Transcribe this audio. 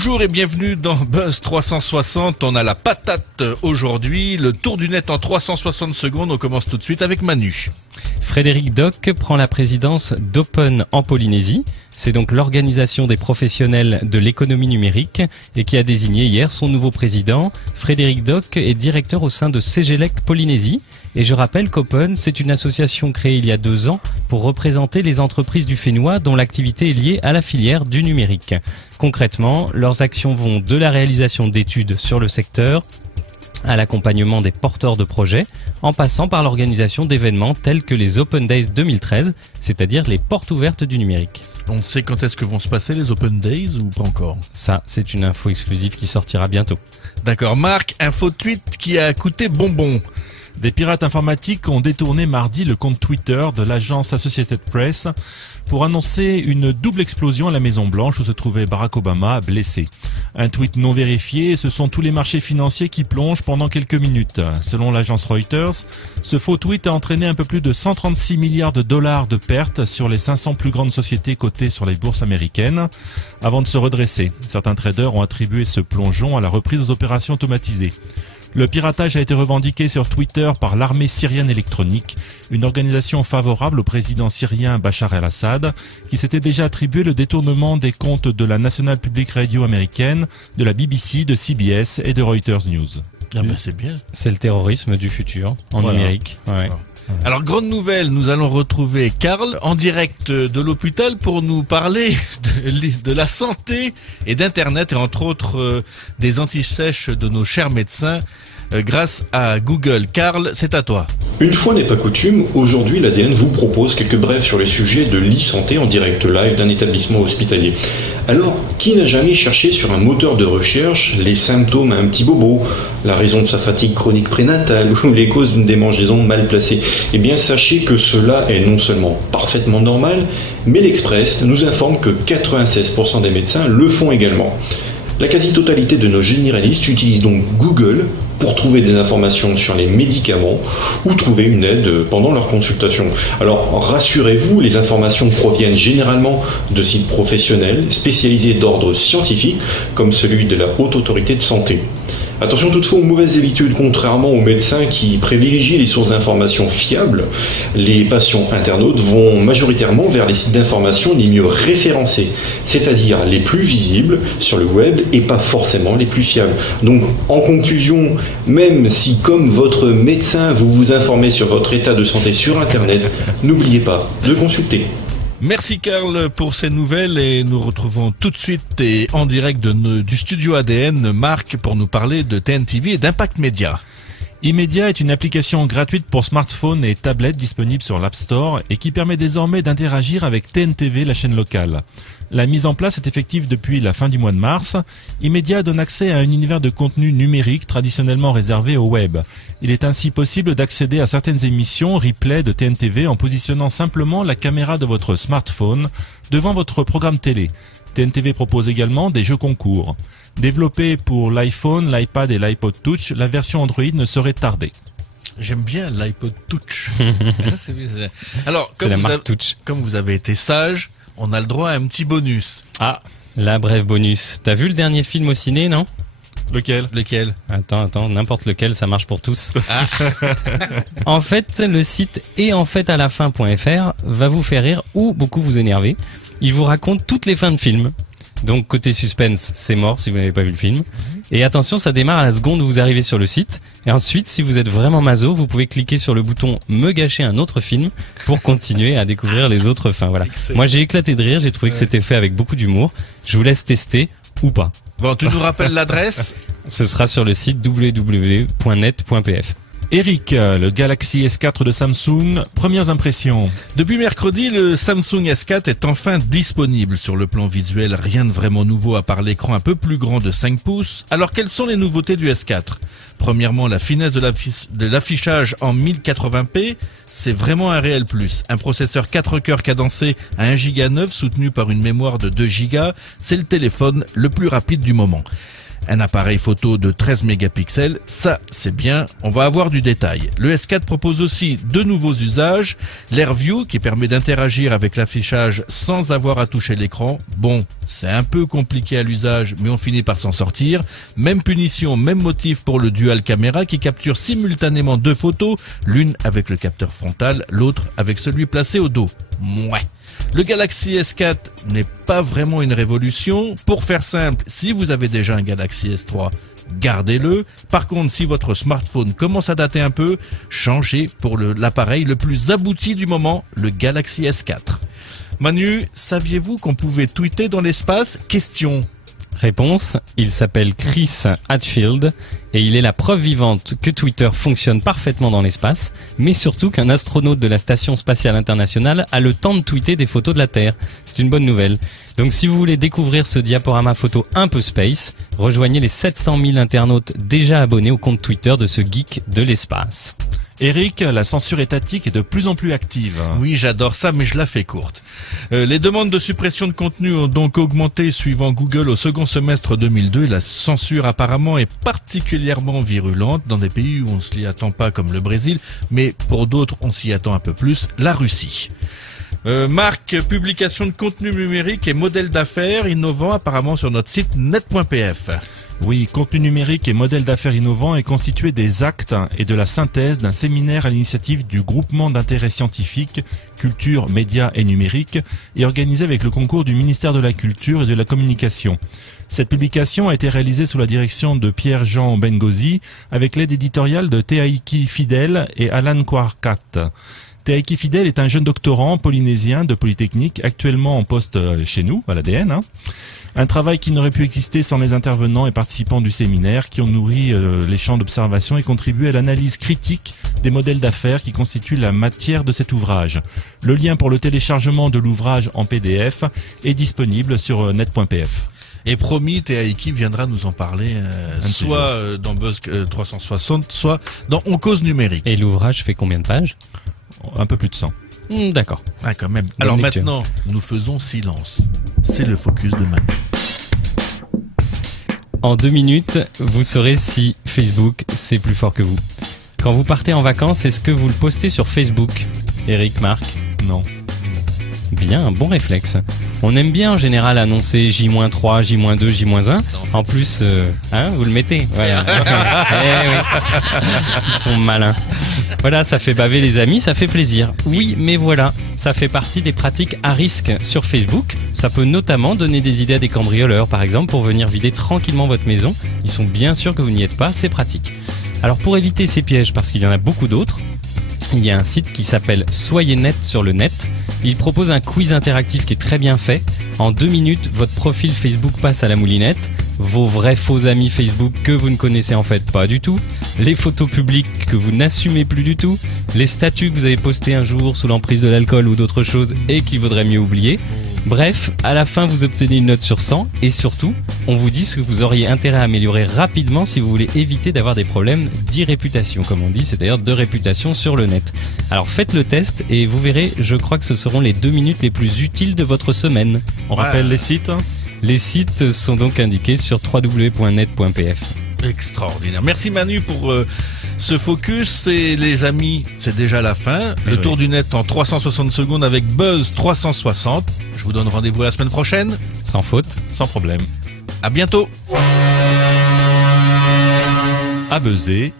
Bonjour et bienvenue dans Buzz 360. On a la patate aujourd'hui, le tour du net en 360 secondes. On commence tout de suite avec Manu. Frédéric Doc prend la présidence d'Open en Polynésie. C'est donc l'organisation des professionnels de l'économie numérique et qui a désigné hier son nouveau président. Frédéric Doc est directeur au sein de CGLEC Polynésie. Et je rappelle qu'Open, c'est une association créée il y a 2 ans pour représenter les entreprises du Fénois dont l'activité est liée à la filière du numérique. Concrètement, leurs actions vont de la réalisation d'études sur le secteur à l'accompagnement des porteurs de projets, en passant par l'organisation d'événements tels que les Open Days 2013, c'est-à-dire les portes ouvertes du numérique. On sait quand est-ce que vont se passer les Open Days ou pas encore? Ça, c'est une info exclusive qui sortira bientôt. D'accord, Marc, info tweet qui a coûté bonbon. Des pirates informatiques ont détourné mardi le compte Twitter de l'agence Associated Press pour annoncer une double explosion à la Maison-Blanche où se trouvait Barack Obama blessé. Un tweet non vérifié, ce sont tous les marchés financiers qui plongent pendant quelques minutes. Selon l'agence Reuters, ce faux tweet a entraîné un peu plus de 136 milliards de dollars de pertes sur les 500 plus grandes sociétés cotées sur les bourses américaines avant de se redresser. Certains traders ont attribué ce plongeon à la reprise des opérations automatisées. Le piratage a été revendiqué sur Twitter par l'armée syrienne électronique, une organisation favorable au président syrien Bachar el-Assad, qui s'était déjà attribué le détournement des comptes de la National Public Radio américaine, de la BBC, de CBS et de Reuters News. Ah bah c'est bien. C'est le terrorisme du futur en numérique. Ouais. Alors, grande nouvelle, nous allons retrouver Karl en direct de l'hôpital pour nous parler de la santé et d'Internet et entre autres des antisèches de nos chers médecins grâce à Google. Karl, c'est à toi. Une fois n'est pas coutume, aujourd'hui l'ADN vous propose quelques brèves sur les sujets de l'e-santé en direct live d'un établissement hospitalier. Alors, qui n'a jamais cherché sur un moteur de recherche les symptômes à un petit bobo, la raison de sa fatigue chronique prénatale ou les causes d'une démangeaison mal placée? Eh bien, sachez que cela est non seulement parfaitement normal, mais l'Express nous informe que 96% des médecins le font également. La quasi-totalité de nos généralistes utilisent donc Google pour trouver des informations sur les médicaments ou trouver une aide pendant leur consultation. Alors rassurez-vous, les informations proviennent généralement de sites professionnels spécialisés d'ordre scientifique comme celui de la Haute Autorité de Santé. Attention toutefois aux mauvaises habitudes, contrairement aux médecins qui privilégient les sources d'informations fiables, les patients internautes vont majoritairement vers les sites d'information les mieux référencés, c'est-à-dire les plus visibles sur le web et pas forcément les plus fiables. Donc en conclusion, même si comme votre médecin vous vous informez sur votre état de santé sur Internet, n'oubliez pas de consulter. Merci Karl pour ces nouvelles et nous retrouvons tout de suite et en direct du studio ADN Marc pour nous parler de TNTV et d'Impact Media. Imedia est une application gratuite pour smartphone et tablette disponible sur l'App Store et qui permet désormais d'interagir avec TNTV, la chaîne locale. La mise en place est effective depuis la fin du mois de mars. Imedia donne accès à un univers de contenu numérique traditionnellement réservé au web. Il est ainsi possible d'accéder à certaines émissions replay de TNTV en positionnant simplement la caméra de votre smartphone devant votre programme télé. TNTV propose également des jeux concours. Développé pour l'iPhone, l'iPad et l'iPod Touch, la version Android ne saurait tarder. J'aime bien l'iPod Touch. Alors, comme vous avez été sage, on a le droit à un petit bonus. Ah, la brève bonus. T'as vu le dernier film au ciné, non? Lequel? Attends, n'importe lequel, ça marche pour tous. Ah. En fait, le site etenfaitalafin.fr va vous faire rire ou beaucoup vous énerver. Il vous raconte toutes les fins de films. Donc côté suspense, c'est mort si vous n'avez pas vu le film. Et attention, ça démarre à la seconde où vous arrivez sur le site. Et ensuite, si vous êtes vraiment maso, vous pouvez cliquer sur le bouton « Me gâcher un autre film » pour continuer à découvrir les autres fins. Voilà. Moi, j'ai éclaté de rire, j'ai trouvé que c'était fait avec beaucoup d'humour. Je vous laisse tester ou pas. Bon, tu nous rappelles l'adresse? Ce sera sur le site www.net.pf. Eric, le Galaxy S4 de Samsung, premières impressions. Depuis mercredi, le Samsung S4 est enfin disponible. Sur le plan visuel, rien de vraiment nouveau à part l'écran un peu plus grand de 5 pouces. Alors quelles sont les nouveautés du S4 ? Premièrement, la finesse de l'affichage en 1080p, c'est vraiment un réel plus. Un processeur 4 cœurs cadencé à 1 Go 9 soutenu par une mémoire de 2 Go, c'est le téléphone le plus rapide du moment. Un appareil photo de 13 mégapixels, ça c'est bien, on va avoir du détail. Le S4 propose aussi de nouveaux usages. l'AirView qui permet d'interagir avec l'affichage sans avoir à toucher l'écran. Bon, c'est un peu compliqué à l'usage, mais on finit par s'en sortir. Même punition, même motif pour le dual caméra qui capture simultanément 2 photos, l'une avec le capteur frontal, l'autre avec celui placé au dos. Mouais. Le Galaxy S4 n'est pas vraiment une révolution. Pour faire simple, si vous avez déjà un Galaxy S3, gardez-le. Par contre, si votre smartphone commence à dater un peu, changez pour l'appareil le plus abouti du moment, le Galaxy S4. Manu, saviez-vous qu'on pouvait tweeter dans l'espace? Question. Réponse, il s'appelle Chris Hadfield et il est la preuve vivante que Twitter fonctionne parfaitement dans l'espace, mais surtout qu'un astronaute de la Station Spatiale Internationale a le temps de tweeter des photos de la Terre. C'est une bonne nouvelle. Donc si vous voulez découvrir ce diaporama photo un peu space, rejoignez les 700 000 internautes déjà abonnés au compte Twitter de ce geek de l'espace. Eric, la censure étatique est de plus en plus active. Oui, j'adore ça, mais je la fais courte. Les demandes de suppression de contenu ont donc augmenté suivant Google au second semestre 2002 et la censure apparemment est particulièrement virulente dans des pays où on s'y attend pas comme le Brésil, mais pour d'autres on s'y attend un peu plus, la Russie. Marc, publication de contenu numérique et modèle d'affaires innovant apparemment sur notre site net.pf. Oui, contenu numérique et modèle d'affaires innovant est constitué des actes et de la synthèse d'un séminaire à l'initiative du groupement d'intérêt scientifique, culture, médias et numérique et organisé avec le concours du ministère de la Culture et de la Communication. Cette publication a été réalisée sous la direction de Pierre-Jean Bengozi avec l'aide éditoriale de Teaiki Fidel et Alan Kwarkat. Teaiki Fidel est un jeune doctorant polynésien de Polytechnique, actuellement en poste chez nous, à l'ADN. Un travail qui n'aurait pu exister sans les intervenants et participants du séminaire qui ont nourri les champs d'observation et contribué à l'analyse critique des modèles d'affaires qui constituent la matière de cet ouvrage. Le lien pour le téléchargement de l'ouvrage en PDF est disponible sur net.pf. Et promis, Teaiki viendra nous en parler, soit dans Buzz 360, soit dans On Cause Numérique. Et l'ouvrage fait combien de pages? Un peu plus de 100. D'accord. Ah, quand même. Alors lecture. maintenant, nous faisons silence. C'est le focus de Manu. En 2 minutes, vous saurez si Facebook, c'est plus fort que vous. Quand vous partez en vacances, est-ce que vous le postez sur Facebook? Eric, Marc? Non. Bien, un bon réflexe. On aime bien en général annoncer J-3, J-2, J-1. En plus, vous le mettez. Voilà. Eh oui. Ils sont malins. Voilà, ça fait baver les amis, ça fait plaisir. Oui, mais voilà, ça fait partie des pratiques à risque sur Facebook. Ça peut notamment donner des idées à des cambrioleurs, par exemple, pour venir vider tranquillement votre maison. Ils sont bien sûrs que vous n'y êtes pas, c'est pratique. Alors pour éviter ces pièges, parce qu'il y en a beaucoup d'autres, il y a un site qui s'appelle Soyez net sur le net. Il propose un quiz interactif qui est très bien fait. En 2 minutes, votre profil Facebook passe à la moulinette. Vos vrais faux amis Facebook que vous ne connaissez en fait pas du tout. Les photos publiques que vous n'assumez plus du tout. Les statuts que vous avez postés un jour sous l'emprise de l'alcool ou d'autres choses et qu'il vaudrait mieux oublier. Bref, à la fin, vous obtenez une note sur 100 et surtout, on vous dit ce que vous auriez intérêt à améliorer rapidement si vous voulez éviter d'avoir des problèmes d'irréputation, comme on dit, c'est-à-dire de réputation sur le net. Alors faites le test et vous verrez, je crois que ce seront les 2 minutes les plus utiles de votre semaine. On rappelle les sites? Les sites sont donc indiqués sur www.net.pf. Extraordinaire. Merci Manu pour ce focus. Et les amis, c'est déjà la fin. Le tour du net en 360 secondes avec Buzz 360. Je vous donne rendez-vous la semaine prochaine. Sans faute. Sans problème. À bientôt. À buzzer.